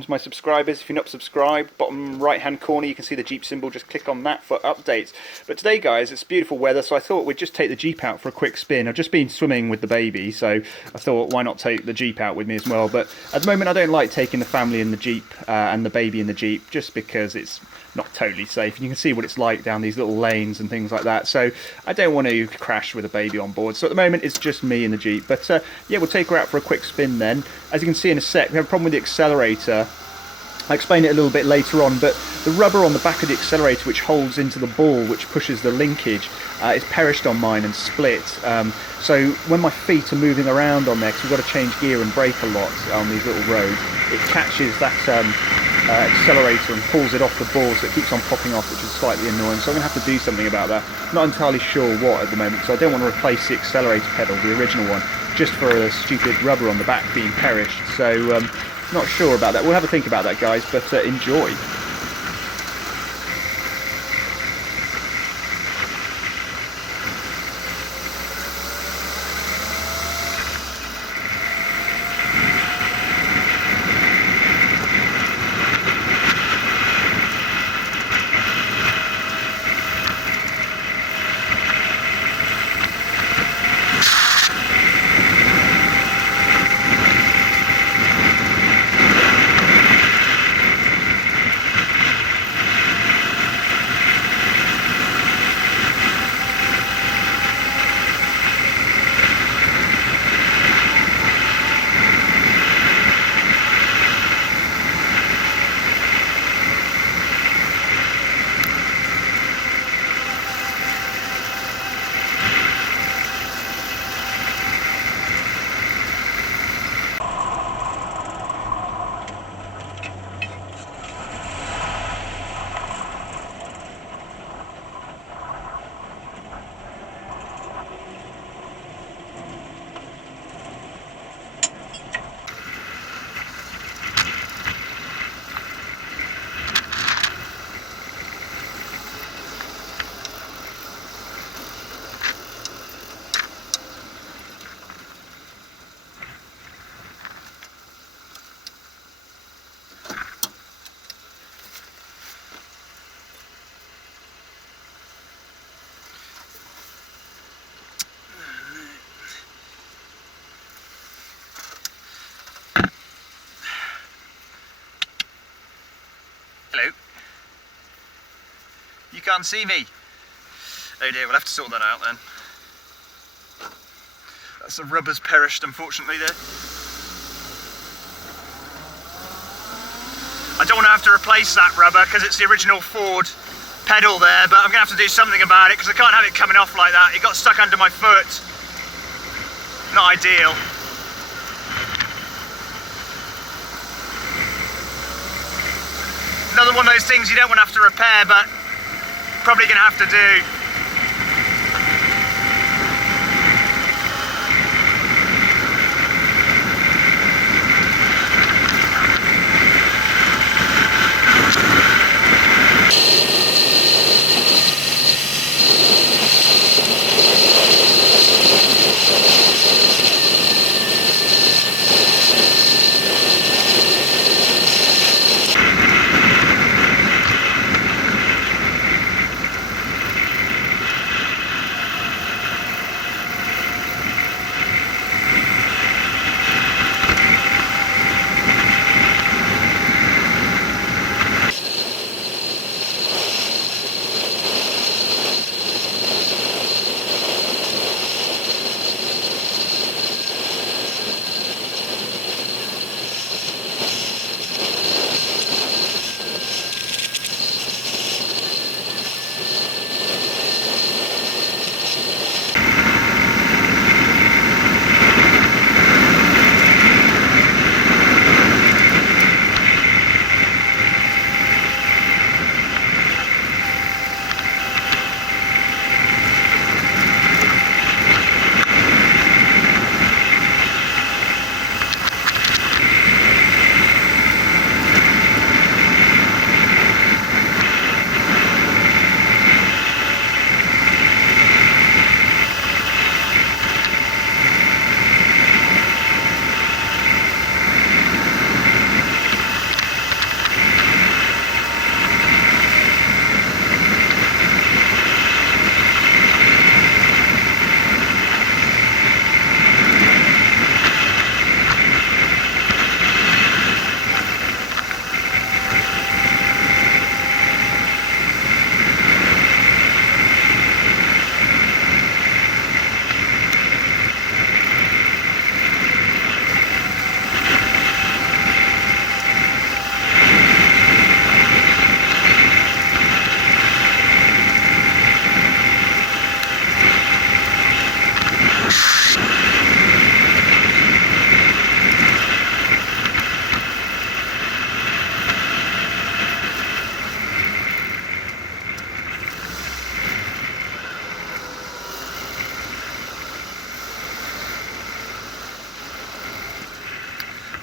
To my subscribers. If you're not subscribed, bottom right hand corner you can see the Jeep symbol, just click on that for updates. But today guys, it's beautiful weather, so I thought we'd just take the Jeep out for a quick spin. I've just been swimming with the baby, so I thought why not take the Jeep out with me as well. But at the moment I don't like taking the family in the Jeep and the baby in the Jeep, just because it's not totally safe. You can see what it's like down these little lanes and things like that, so I don't want to crash with a baby on board. So at the moment it's just me in the Jeep, but yeah, we'll take her out for a quick spin then. As you can see in a sec, we have a problem with the accelerator. I'll explain it a little bit later on, but the rubber on the back of the accelerator which holds into the ball, which pushes the linkage, is perished on mine and split. So when my feet are moving around on there, because we've got to change gear and brake a lot on these little roads, it catches that accelerator and pulls it off the ball, so it keeps on popping off, which is slightly annoying. So I'm going to have to do something about that. Not entirely sure what at the moment, so I don't want to replace the accelerator pedal, the original one, just for a stupid rubber on the back being perished. So not sure about that. We'll have a think about that, guys, but enjoy. Hello. You can't see me. Oh dear, we'll have to sort that out then. That's the rubber's perished, unfortunately, there. I don't want to have to replace that rubber because it's the original Ford pedal there, but I'm going to have to do something about it because I can't have it coming off like that. It got stuck under my foot. Not ideal. Another one of those things you don't want to have to repair, but probably going to have to do.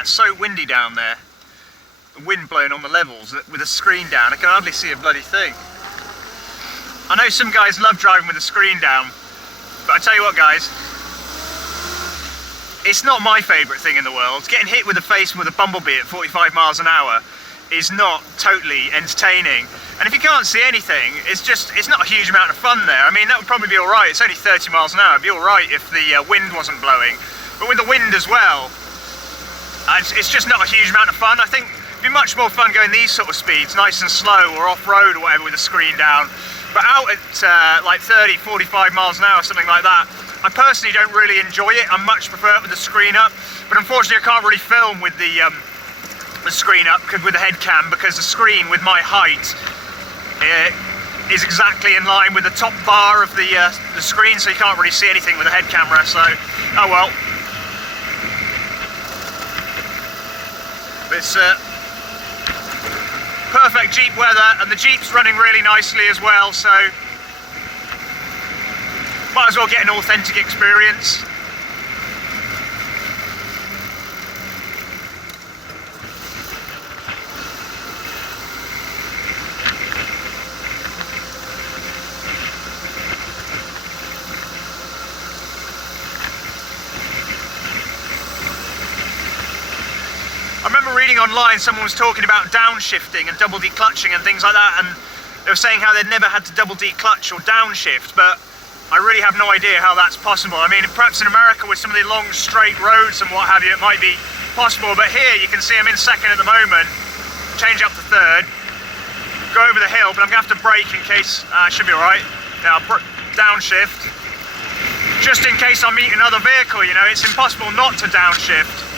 that, it's so windy down there. The wind blowing on the levels, with the screen down, I can hardly see a bloody thing. I know some guys love driving with the screen down, but I tell you what guys, it's not my favourite thing in the world. Getting hit with the face with a bumblebee at 45 miles an hour is not totally entertaining. And if you can't see anything, it's not a huge amount of fun there. I mean, that would probably be alright. It's only 30 miles an hour. It'd be alright if the wind wasn't blowing. But with the wind as well, it's just not a huge amount of fun. I think it'd be much more fun going these sort of speeds, nice and slow, or off-road or whatever with the screen down. But out at like 30, 45 miles an hour, something like that, I personally don't really enjoy it. I much prefer it with the screen up. But unfortunately I can't really film with the screen up with the head cam, because the screen with my height is exactly in line with the top bar of the screen, so you can't really see anything with a head camera, so oh well. It's perfect Jeep weather, and the Jeep's running really nicely as well, so might as well get an authentic experience. I remember reading online someone was talking about downshifting and double declutching and things like that, and they were saying how they'd never had to double declutch or downshift, but I really have no idea how that's possible. I mean, perhaps in America with some of the long straight roads and what have you, it might be possible, but here you can see I'm in second at the moment, change up to third, go over the hill, but I'm going to have to brake in case, it should be alright. Now, downshift, just in case I meet another vehicle, you know, it's impossible not to downshift.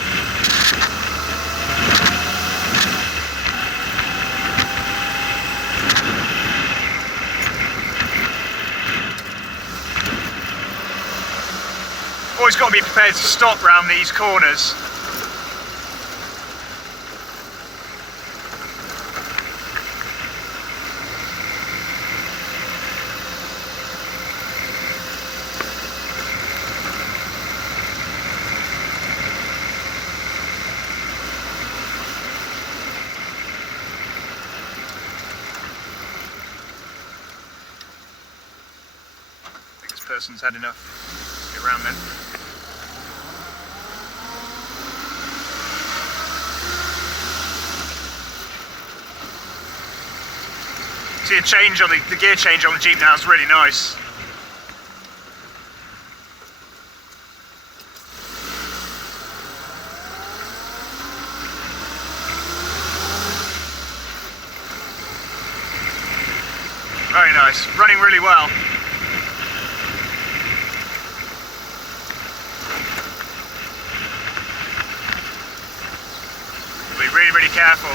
Always got to be prepared to stop round these corners. I think this person's had enough. Get around then. See, the gear change on the Jeep now is really nice. Very nice, running really well. Be really, really careful.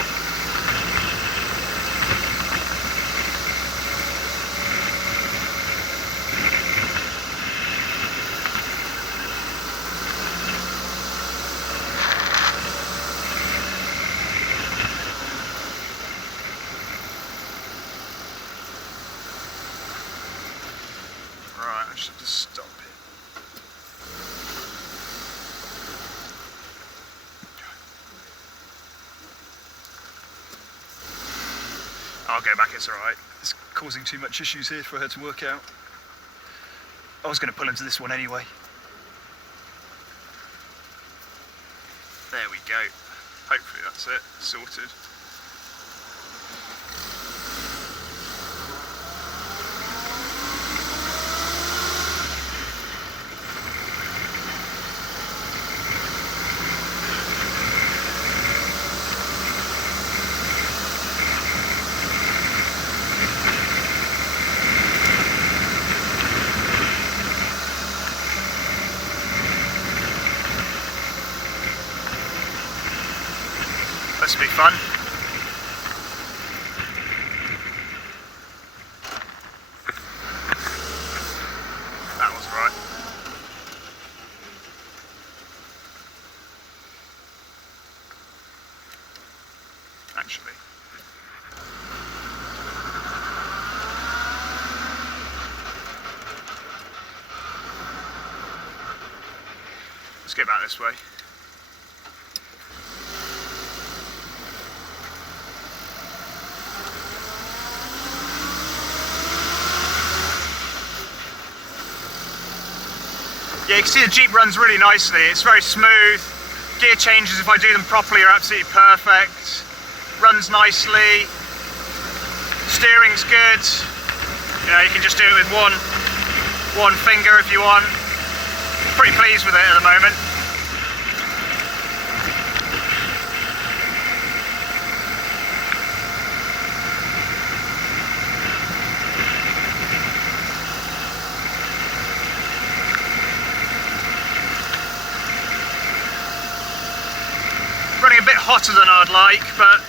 I should just stop it. I'll go back, it's alright. It's causing too much issues here for her to work out. I was going to pull into this one anyway. There we go. Hopefully that's it, sorted. This will be fun. That was right. Actually. Let's get back this way. Yeah, you can see the Jeep runs really nicely. It's very smooth. Gear changes, if I do them properly, are absolutely perfect. Runs nicely. Steering's good. You know, you can just do it with one finger if you want. Pretty pleased with it at the moment. Running a bit hotter than I'd like, but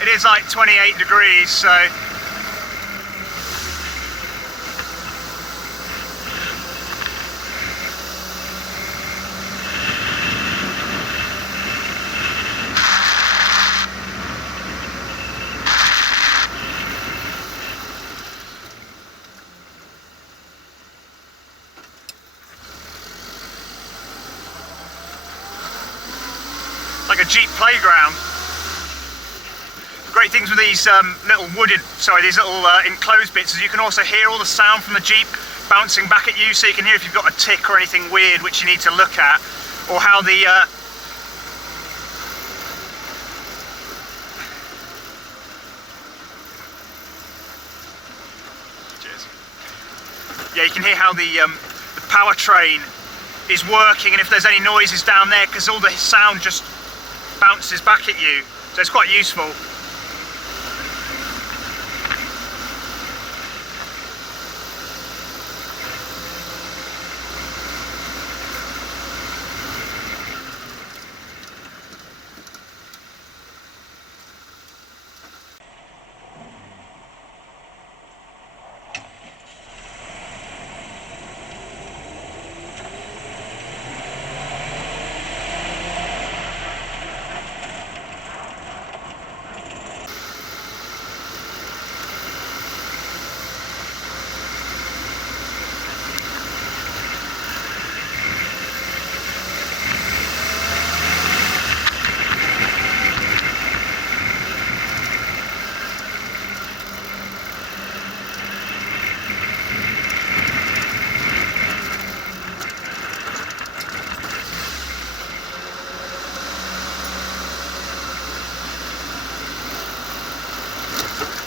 it is like 28 degrees, so like a Jeep playground. Great things with these these little enclosed bits is you can also hear all the sound from the Jeep bouncing back at you, so you can hear if you've got a tick or anything weird which you need to look at, or how the yeah, you can hear how the powertrain is working, and if there's any noises down there, because all the sound just bounces back at you, so it's quite useful.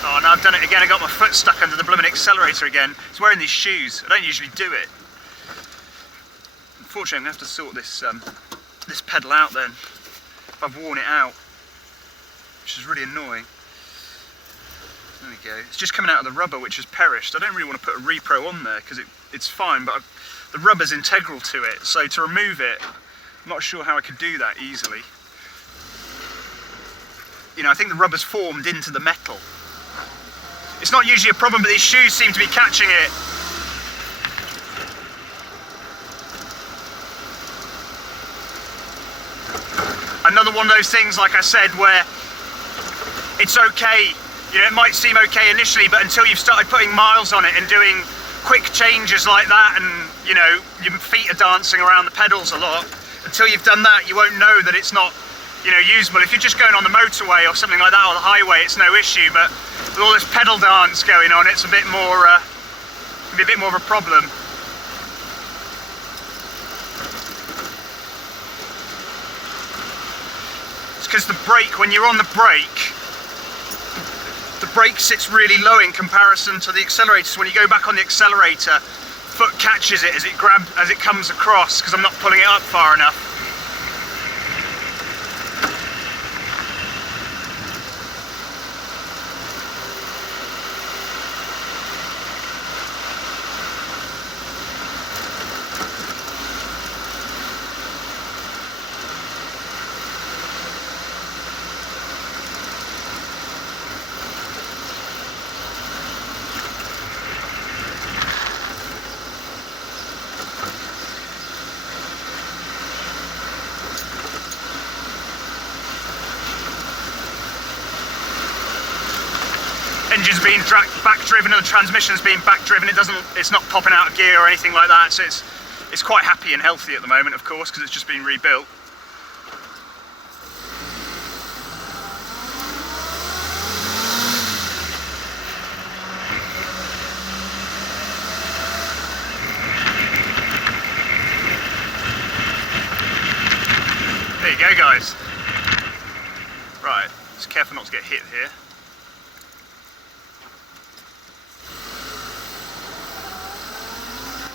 Oh, now I've done it again. I got my foot stuck under the blooming accelerator again. It's wearing these shoes. I don't usually do it. Unfortunately, I'm going to have to sort this this pedal out then, if I've worn it out, which is really annoying. There we go. It's just coming out of the rubber, which has perished. I don't really want to put a repro on there because it's fine, but the rubber's integral to it. So to remove it, I'm not sure how I could do that easily. You know, I think the rubber's formed into the metal. It's not usually a problem, but these shoes seem to be catching it. Another one of those things, like I said, where it's okay, you know, it might seem okay initially, but until you've started putting miles on it and doing quick changes like that, and, you know, your feet are dancing around the pedals a lot, until you've done that, you won't know that it's not, you know, usable. If you're just going on the motorway or something like that, or the highway, it's no issue, but with all this pedal dance going on, it's a bit more, can be a bit more of a problem. It's because the brake, when you're on the brake sits really low in comparison to the accelerator. So when you go back on the accelerator, foot catches it as it comes across, because I'm not pulling it up far enough. Engine's being back driven and the transmission's being back driven. It's not popping out of gear or anything like that, so it's quite happy and healthy at the moment, of course, because it's just been rebuilt. There you go, guys. Right, just careful not to get hit here.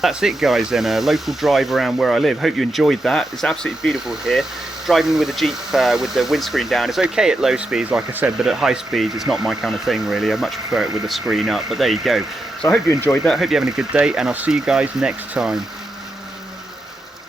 That's it, guys, then. A local drive around where I live. Hope you enjoyed that. It's absolutely beautiful here. Driving with a Jeep with the windscreen down is okay at low speeds, like I said, but at high speeds it's not my kind of thing really. I much prefer it with the screen up, but there you go. So I hope you enjoyed that. Hope you're having a good day, and I'll see you guys next time.